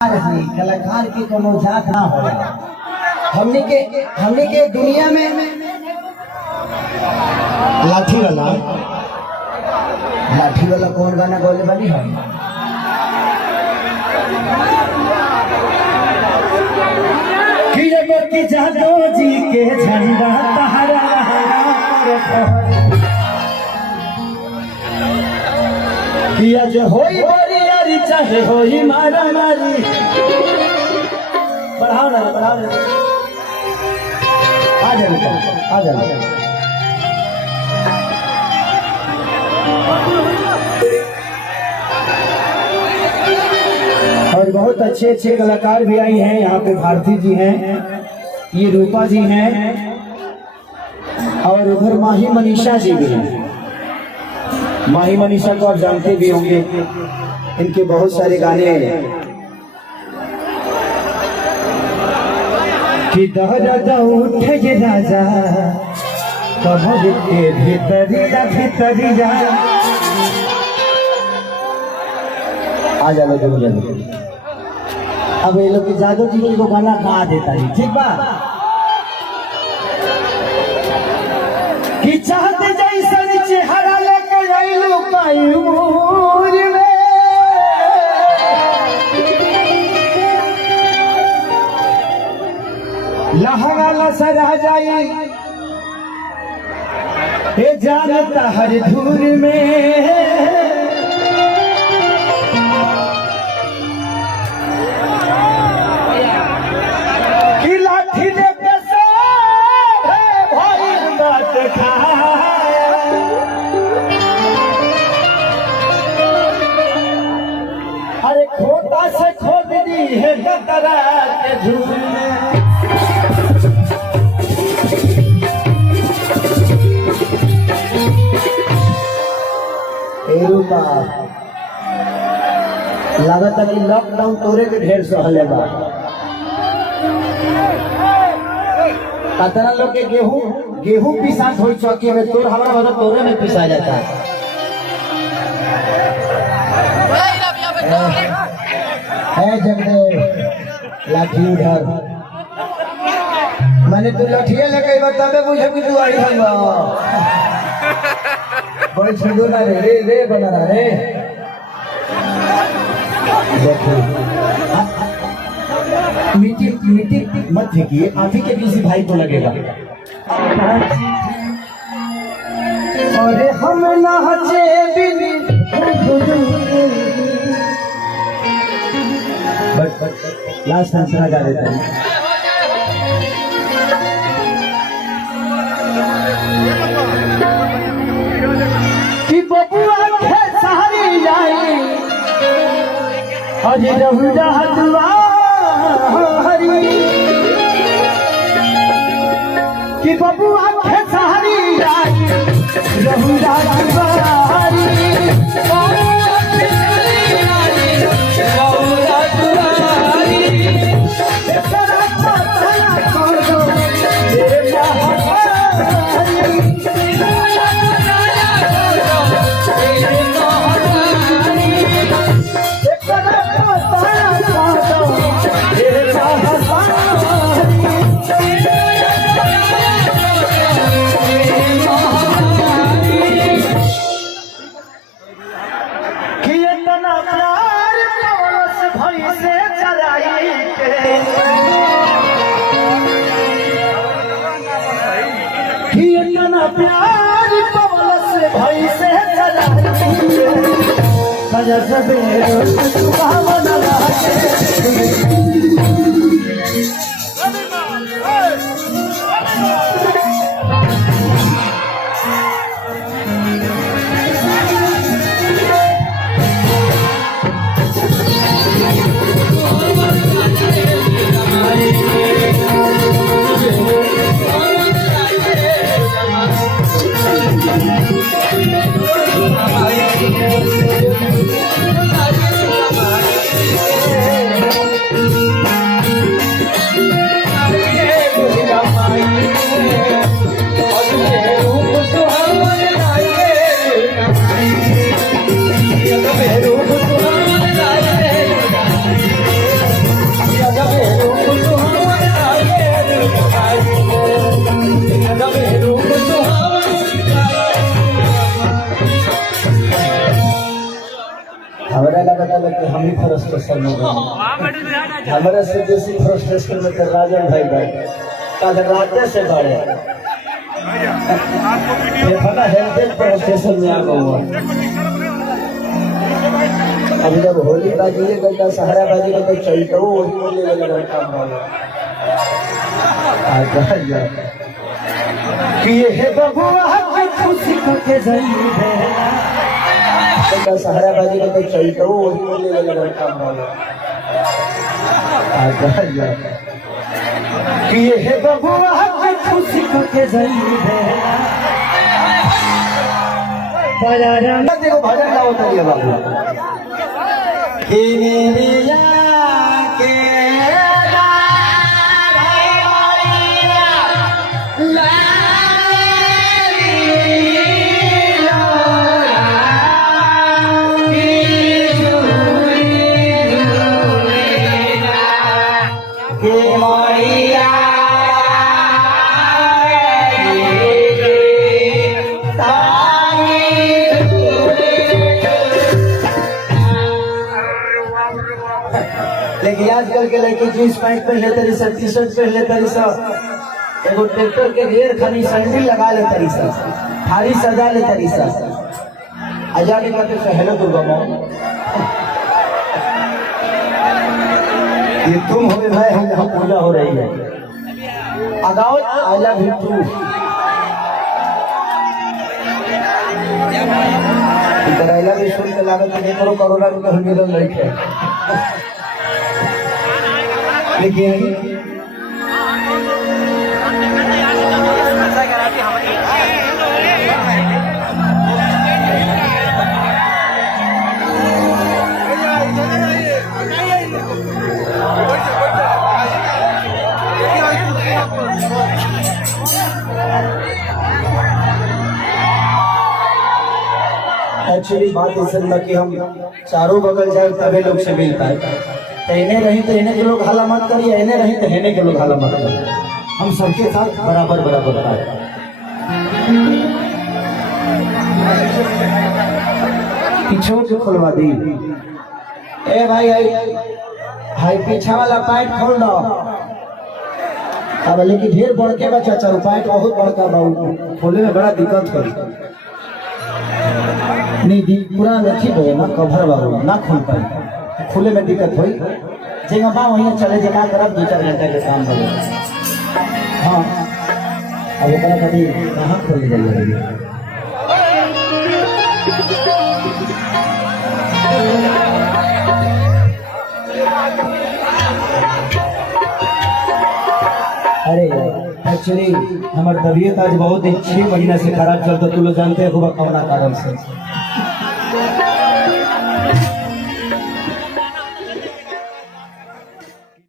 कलाकार की कोनो जात ना हो। हमने के दुनिया में लाठी वाला कौन गाना बोले वाली है? कि जादो जी के झंडा तहरा किया जो होई बरियारी चाहे होई मारा मारी। बढ़ाओ ना आ जाओ। और बहुत अच्छे कलाकार भी आई हैं यहाँ पे। भारती जी हैं, ये रूपा जी हैं, और उधर माही मनीषा जी भी हैं। माही मनीषा को आप जानते भी होंगे, इनके बहुत सारे गाने कि दहरा उठे ये राजा कमर के भीतरिया आ जा लो जल्दी। अब ये लोग जादव जी को गाना गा देता है, ठीक बा? कि चाहते जैसा चेहरा लेके आइलू कायूर में, लहंगा लसरा जाई ए जानता हर धूर में। कि लाठी लेके से भाई बात खा, अरे खोटा से खोद दी है गदरा के झूल में। लागत कि लॉकडाउन तोरे के ढेर सहले बा। कतना लोग के गेहूं पिसात हो चौकी में, तोर हमारा मतलब तोरे में पिसा जाता है। जगदेव लाठी उधर मैंने तू लाठिया लगे बताबे मुझे भी तू आई हलवा बड़ी छुड़ो ना रे बना रहा रे। मिट्टी मत फेंकिए, आप ही के किसी भाई को लगेगा। अरे हम नाचे बस लास्ट आंसर गा देता हूँ। कि बबुआ के सारी जाए अरे रहुरा दुआरी, कि बबुआ के सारी जाए रहुरा दुआरी। प्यार पवलस भाई से चला सजा सवेरे सुहावना लागे। हमारे से जैसी फ्रस्ट्रेशन में कर राजन भाई कल रात से बढ़े हेल्थ फ्रस्ट्रेशन में आ गया। अभी जब होली बाजी गंगा सहारा बाजी का तो चलता होली वाला काम कि ये बबुआ खुशी के जरिए गंगा सहारा बाजी का तो चलता होली वाला काम कि ये बबुआ खुशी के जरिए देखो भजन का होता है बाबू कि मेरिया के लेकिन आजकल के लड़के जींस पैंट पहन लेते रही, टी शर्ट पहन लेते रही, एगो ट्रैक्टर के ढेर खनी सैंडल लगा लेते रही, थाली सजा लेते रही, आजादी कहते हेलो दुर्गा माँ ये तुम हो भाई, हम यहाँ पूजा हो रही है अगाउट आई लव यू टू। इधर भी सुन के लागत करो कोरोना में हम मिलन नहीं है लेकिन एक्चुअली बात ऐसा ना कि हम चारों बगल जाए तभी लोग से मिल पाए, इन्हें रही तो इन्हें के लोग हाला मत करिए, इन्हें रही तो इन्हें के लोग हाला मत करिए, हम सबके साथ बराबर बराबर पाए। पीछे से खुलवा दी ए भाई हाई पीछा वाला पाइप खोल दो। अब लेकिन ढेर बड़के बच्चा चल पाइप बहुत बड़का बाबू खोले में बड़ा दिक्कत करी नहीं पूरा अच्छी हो ना कवर बाबू ना खुल पाई, खुले में दिक्कत हुई जगह बा वहीं चले जगह करब 2-4 घंटे के काम हो। हाँ अब ओकरा कभी कहाँ खोल जाइए अरे एक्चुअली हमारी तबीयत आज बहुत 6 महीना से खराब चलता, तू लोग जानते हैं कौना कारण से।